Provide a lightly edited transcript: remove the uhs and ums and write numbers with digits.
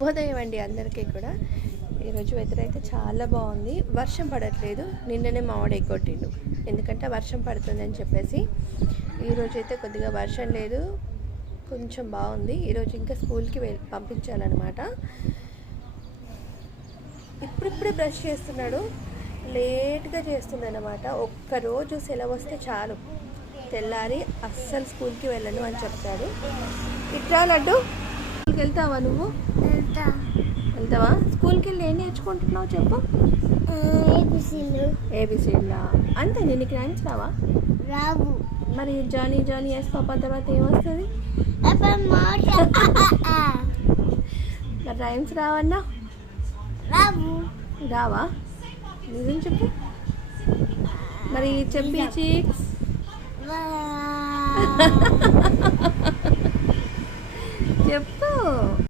శుభోదయం అండి అందరికీ కూడా. ఈరోజు వెదర్ అయితే చాలా బాగుంది. వర్షం పడట్లేదు. నిన్ననే మామిడి ఎగ్గొట్టిండు, ఎందుకంటే వర్షం పడుతుందని చెప్పేసి. ఈరోజు అయితే కొద్దిగా వర్షం లేదు, కొంచెం బాగుంది. ఈరోజు ఇంకా స్కూల్కి పంపించాలన్నమాట. ఇప్పుడిప్పుడే బ్రష్ చేస్తున్నాడు, లేట్గా చేస్తుందన్నమాట. ఒక్కరోజు సెలవు వస్తే చాలు, తెల్లారి అస్సలు స్కూల్కి వెళ్ళను అని చెప్తాడు. ఇట్రా లడ్డు, స్కూల్కి వెళ్తావా? నువ్వు వెళ్తావా? స్కూల్కి వెళ్ళి ఏం నేర్చుకుంటున్నావు చెప్పు. ఏబిసిడ్లా అంతే. నీకు రైమ్స్ రావా? రావు. మరి జానీ జానీ ఎస్ పాపా తర్వాత ఏమొస్తుంది? మరి రైమ్స్ రావన్నా? రావా? నిజం చెప్పు. మరి చెప్పి చీక్స్ చెప్పు.